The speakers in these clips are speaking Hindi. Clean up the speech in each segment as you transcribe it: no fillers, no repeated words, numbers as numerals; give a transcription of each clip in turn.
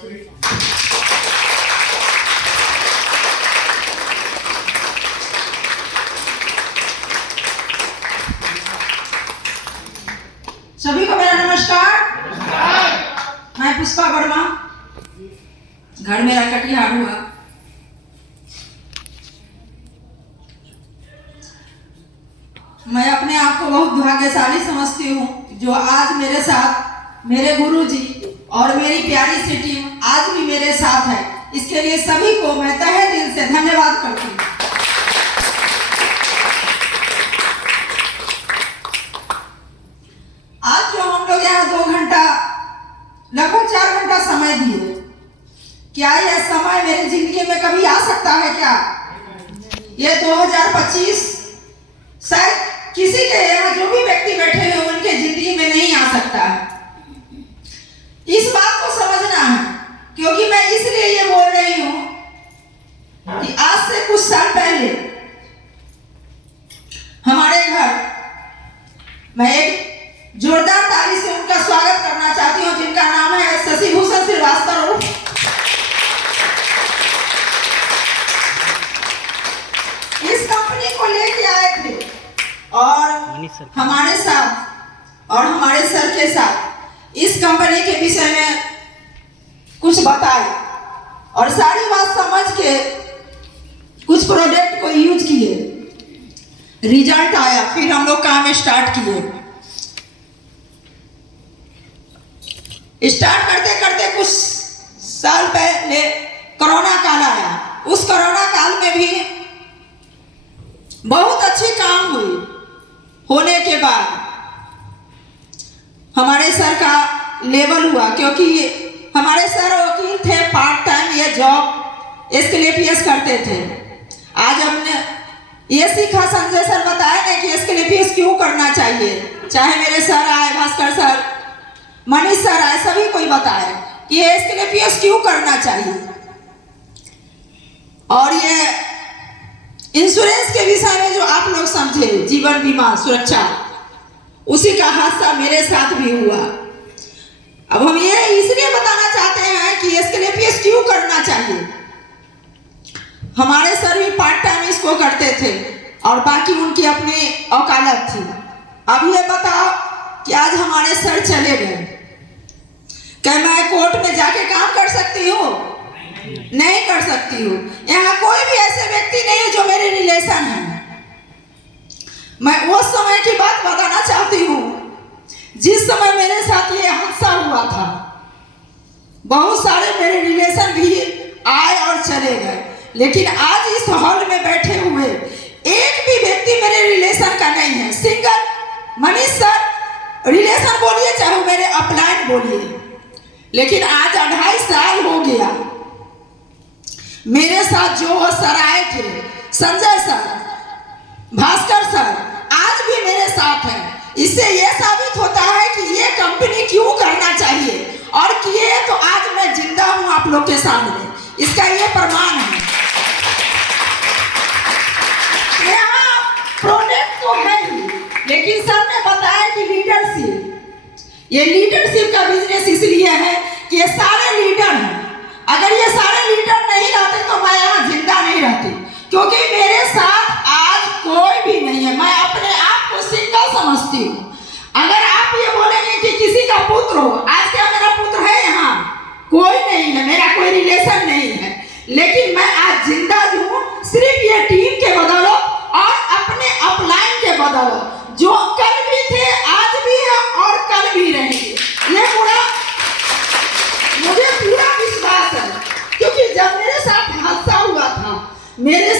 सभी को मेरा नमस्कार। मैं पुष्पा वर्मा, घर मेरा कटिहार हुआ। मैं अपने आप को बहुत भाग्यशाली समझती हूँ जो आज मेरे साथ मेरे गुरुजी और मेरी प्यारी सी टीम आज भी मेरे साथ है। इसके लिए सभी को मैं तहे दिल से धन्यवाद करती हूँ। आज जो हम लोग यहाँ 2 घंटा लगभग 4 घंटा समय दिए, क्या यह समय मेरी जिंदगी में कभी आ सकता है क्या? ये 2025 शायद किसी के यहाँ जो भी व्यक्ति बैठे हैं उनके जिंदगी में नहीं आ सकता है। इस बात को समझना है, क्योंकि मैं इसलिए ये बोल रही हूँ कि आज से कुछ साल पहले हमारे घर, मैं एक जोरदार ताली से उनका स्वागत करना चाहती हूँ जिनका नाम है शशि भूषण श्रीवास्तव। इस कंपनी को लेके आए थे और हमारे साथ और हमारे सर के साथ इस कंपनी के विषय में कुछ बताए और सारी बात समझ के कुछ प्रोडक्ट को यूज किए, रिजल्ट आया, फिर हम लोग काम स्टार्ट किए। स्टार्ट करते करते कुछ साल पहले कोरोना काल आया। उस कोरोना काल में भी बहुत अच्छी काम हुई। होने के बाद हमारे सर का लेवल हुआ, क्योंकि हमारे सर वकील थे, पार्ट टाइम ये जॉब एस्क्लेपियस करते थे। आज हमने ये सीखा, संजय सर बताए ना कि एस्क्लेपियस क्यों करना चाहिए। चाहे मेरे सर आए, भास्कर सर, मनीष सर आए, सभी कोई बताए कि ये एस्क्लेपियस क्यों करना चाहिए। और ये इंश्योरेंस के विषय में जो आप लोग समझे, जीवन बीमा सुरक्षा, उसी का हादसा मेरे साथ भी हुआ। अब हम ये इसलिए बताना चाहते हैं कि एस्क्लेपियस क्यों करना चाहिए। हमारे सर भी पार्ट टाइम इसको करते थे और बाकी उनकी अपनी औकालत थी। अब ये बताओ कि आज हमारे सर चले गए, क्या मैं कोर्ट में जाके काम कर सकती हूँ? नहीं कर सकती हूँ। यहाँ कोई भी ऐसे व्यक्ति नहीं है जो मेरे रिलेशन है। मैं उस समय की बात बताना चाहती हूँ जिस समय मेरे साथ ये हादसा हुआ था। बहुत सारे मेरे रिलेशन भी आए और चले गए, लेकिन आज इस हॉल में बैठे हुए एक भी व्यक्ति मेरे रिलेशन का नहीं है। सिंगल मनीष सर रिलेशन बोलिए, चाहे मेरे अपलाइन बोलिए, लेकिन आज 2.5 साल हो गया मेरे साथ जो वो सर आए थे, संजय सर, भास्कर सर, आज भी मेरे साथ हैं। इससे यह साबित होता है कि ये कंपनी क्यों करना चाहिए, और किए तो आज मैं जिंदा हूं आप लोग के सामने। इसका ये प्रमाण है। यहाँ प्रोडक्ट तो है ही, लेकिन सर ने बताया कि लीडरशिप, ये लीडरशिप का बिजनेस इसलिए है कि ये सारे लीडर हैं। अगर ये सारे लीडर नहीं रहते तो मैं यहाँ जिंदा नहीं रहती, क्योंकि मेरे साथ आज कोई भी नहीं है। मैं अपने आप को सिंगल समझती हूँ। अगर आप ये बोलेंगे कि किसी का पुत्र हो, आज क्या मेरा पुत्र है? यहाँ कोई नहीं है, मेरा कोई रिलेशन नहीं है, लेकिन मैं आज जिंदा हूँ सिर्फ ये टीम के बदौलत और अपने अपलाइन के बदौलत, जो कल भी थे, आज भी है और कल भी रहेंगे। ये मुझे पूरा विश्वास है, क्योंकि जब मेरे साथ हादसा हुआ था, मेरे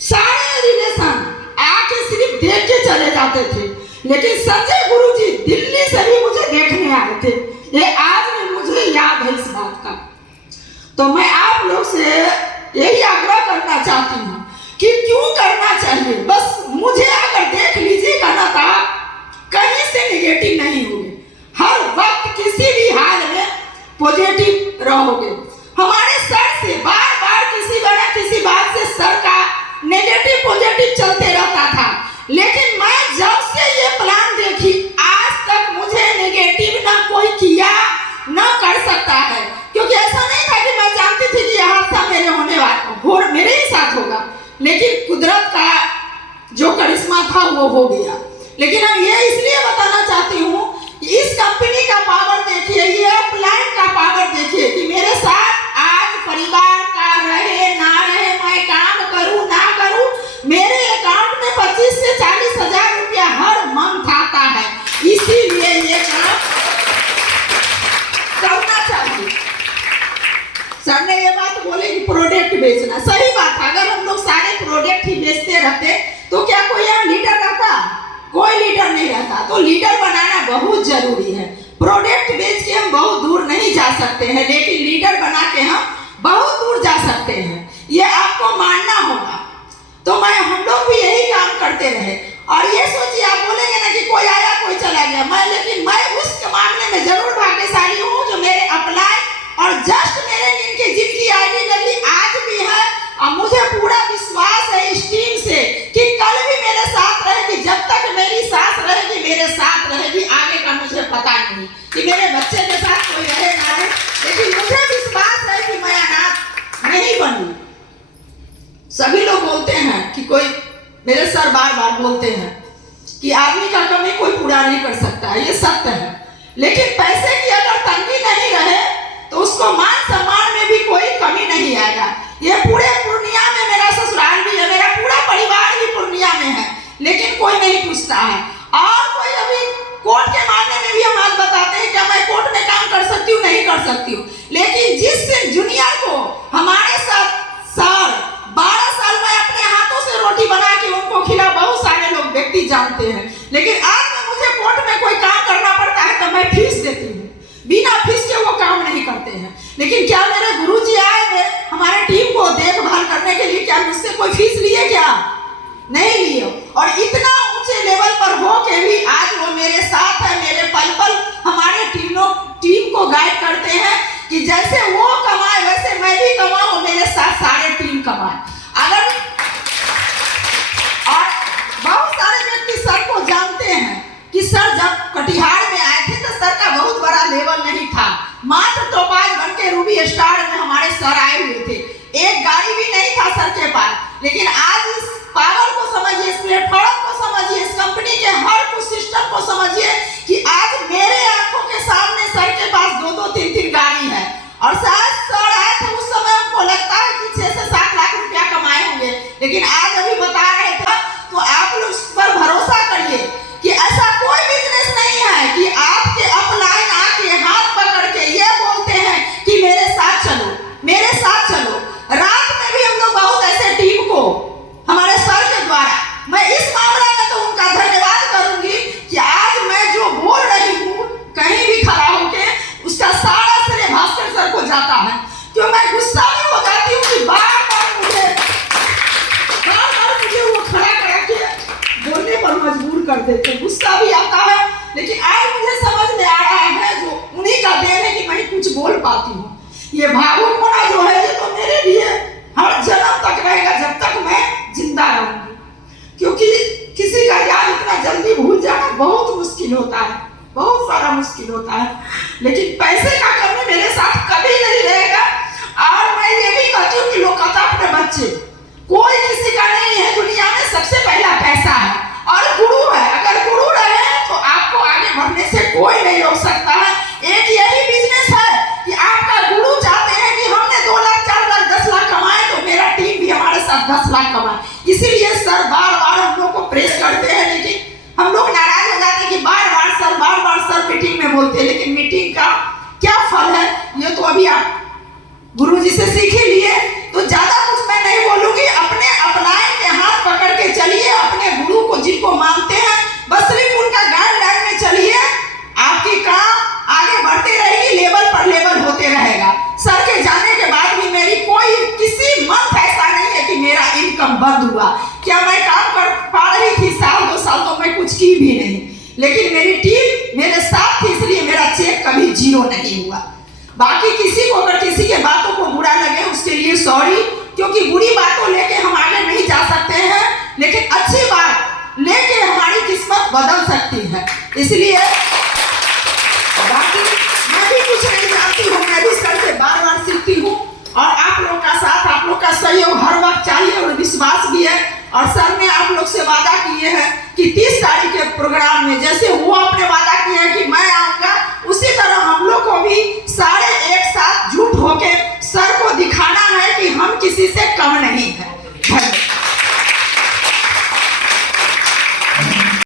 सारे रिलेशन आके सिर्फ देख के चले जाते थे, लेकिन संजय गुरुजी दिल्ली से भी मुझे देखने आए थे। ये आज भी मुझे याद है इस बात का। तो मैं आप लोग से यही आग्रह करना चाहती हूँ कि क्यों करना चाहिए। बस मुझे अगर देख लीजिएगा ना तो कहीं से निगेटिव नहीं होंगे, हर वक्त किसी भी हाल में पॉजिटिव रहोगे। हमारे सर से बार बार किसी बात से सर का नेगेटिव पॉजिटिव चलते रहता था, लेकिन मैं जब से ये प्लान देखी, आज तक मुझे नेगेटिव ना कोई किया ना कर सकता है, क्योंकि ऐसा लेकिन कुदरत का जो करिश्मा था वो हो गया। लेकिन हम ये इसलिए बताना चाहती हूँ कि इस कंपनी का पावर देखिए, ये अपलाइन का पावर देखिए कि मेरे साथ आज परिवार का रहे ना रहे, मैं काम करूँ ना करूँ, मेरे अकाउंट में 25 से 40 हजार रुपया हर मंथ आता है। इसीलिए ये काम करना चाहिए। सर ने ये बात बोले कि प्रोडक्ट बेचना, सही बात है। अगर हम लोग सारे प्रोडक्ट ही बेचते रहते तो क्या कोई यहाँ लीडर रहता? कोई लीडर नहीं रहता। तो लीडर बनाना बहुत जरूरी है। प्रोडक्ट बेच के हम बहुत दूर नहीं जा सकते हैं, लेकिन लीडर बना के हम बहुत दूर जा सकते हैं। ये आपको मानना होगा। तो हम लोग भी यही काम करते रहे। और ये सोचिए, आप बोलेंगे ना कि कोई आया कोई चला गया, लेकिन मैं उस मामले में जरूर भाग्यशाली हूँ जो मेरे अप्लाई और जस्ट मेरे लिंक्डइन जिनकी आईडी लगी आज भी है। और मुझे पूरा विश्वास है इस टीम से कि कल भी मेरे साथ रहेगी। जब तक मेरी सास रहेगी मेरे साथ रहेगी। आगे का मुझे पता नहीं कि मेरे बच्चे के साथ कोई रहे ना रहे, लेकिन मुझे विश्वास है कि मैं अनाथ नहीं बनी। सभी लोग बोलते हैं कि कोई, मेरे सर बार बार बोलते हैं कि आदमी का कमी कोई पूरा नहीं कर सकता है, ये सत्य है। लेकिन पैसे की अगर तंगी नहीं रहे तो उसको मान सम्मान में भी कोई कमी नहीं आएगा। ये पूरे पूर्णिया में मेरा ससुराल भी है, मेरा पूरा परिवार भी पूर्णिया में है, लेकिन कोई नहीं पूछता है। और कोई अभी कोर्ट के मामले में भी हम आज बताते हैं क्या मैं कोर्ट में काम कर सकती हूँ? नहीं कर सकती हूँ। लेकिन जिस जूनियर को हमारे साथ सर 12 साल में अपने हाथों से रोटी बना के उनको खिला, बहुत सारे लोग व्यक्ति जानते हैं। लेकिन आज में मुझे कोर्ट में कोई काम करना पड़ता है तो मैं फीस देती हूँ, बिना फीस के वो काम नहीं करते हैं। लेकिन क्या मेरे गुरुजी आए थे हमारे टीम को देखभाल करने के लिए, क्या मुझसे कोई फीस लिए? क्या नहीं लिए। और इतना ऊंचे लेवल पर हो के भी आज वो मेरे साथ है, मेरे पल पल हमारे टीम को गाइड करते हैं कि जैसे वो कमाए वैसे मैं भी कमाऊं, मेरे साथ सारे टीम कमाए। अगर और बहुत सारे व्यक्ति सर को जानते हैं कि सर जब कटिहार में आए थे तो सर का बहुत बड़ा लेवल नहीं था, मात्र टोपाज बन के रूबी स्टार में हमारे सर आए हुए थे। एक गाड़ी भी नहीं था सर के पास। लेकिन आज इस पावर को समझिए, इस प्लेटफॉर्म को समझिए, इस कंपनी के हर कुछ सिस्टम को समझिए कि आज मेरे आंखों के सामने सर के पास 2-2, 3-3 गाड़ी है। और शायद सर आए थे उस समय हमको लगता है कि 6 से 7 लाख रुपया कमाए होंगे, लेकिन आज अभी बता रहे थे तो आप लोग इस पर भरोसा करिए कि ऐसा कोई बिजनेस नहीं है कि आपके अपलाइन आके हाथ पकड़ के ये बोलते हैं कि मेरे साथ चलो, मेरे साथ चलो। रात में भी हम लोग बहुत ऐसे टीम को हमारे सर के द्वारा, मैं इस मामले में तो उनका धन्यवाद करूंगी कि आज मैं जो बोल रही हूँ कहीं भी खड़ा होके उसका सारा श्रेय भास्कर सर को जाता है। क्यों मैं गुस्सा भी हो जाती हूँ कि बार बार मुझे वो खड़ा करा के बोलने पर मजबूर कर देते, गुस्सा भी आता है। लेकिन आज मुझे समझ में आ रहा है जो उन्हीं का देन है कि मैं कुछ बोल पाती हूँ। ये भावुक होना जो है ये तो मेरे लिए हर जन्म तक रहेगा जब तक मैं जिंदा रहूंगी, क्योंकि किसी का याद इतना जल्दी भूल जाना बहुत मुश्किल होता है, बहुत सारा मुश्किल होता है। लेकिन पैसे का कमी मेरे साथ कभी नहीं रहेगा। और मैं ये भी कहती हूँ कि लोग कहता अपने बच्चे, कोई किसी का नहीं है दुनिया में, सबसे पहला पैसा है और गुरु है। अगर गुरु रहे तो आपको आगे बढ़ने से कोई नहीं रोक सकता है। एक यही बिजनेस है कि आपका गुरु चाहते हैं कि हमने 2 लाख 4 लाख 10 लाख कमाए तो मेरा टीम भी हमारे साथ 10 लाख कमाए। इसीलिए सर बार बार हम लोग को प्रेस करते हैं, लेकिन हम लोग नाराज हो जाते हैं कि बार बार सर मीटिंग में बोलते हैं। लेकिन मीटिंग का क्या फल है ये तो अभी आप गुरुजी से सीख ही लिए। तो ज्यादा कुछ मैं नहीं बोलूंगी। अपने अपलाइन के हाथ पकड़ के चलिए, अपने गुरु को जिनको मानते हैं बस सिर्फ उनका गाइडलाइन में चलिए, आपकी काम आगे बढ़ती रहेगी, लेवल पर लेवल होते रहेगा। सर के जाने के बाद भी मेरी कोई किसी मंथ ऐसा नहीं है कि मेरा इनकम बंद हुआ। क्या मैं काम कर पा रही थी 1-2 साल तो मैं कुछ की भी नहीं, लेकिन मेरी टीम मेरे साथ थी, इसलिए मेरा चेक कभी 0 नहीं हुआ। बाकी किसी को अगर किसी के बातों को बुरा लगे उसके लिए सॉरी, क्योंकि बुरी बातों लेके हम आगे नहीं जा सकते हैं, लेकिन अच्छी बात लेके हमारी किस्मत बदल सकती है। इसलिए बाकी मैं भी कुछ नहीं जानती हूँ, मैं भी सर से बार बार सीखती हूँ और आप लोग का साथ, आप लोग का सहयोग हर वक्त चाहिए और विश्वास और सर ने आप लोग से वादा किए हैं कि 30 तारीख के प्रोग्राम में जैसे वो अपने वादा किए हैं कि मैं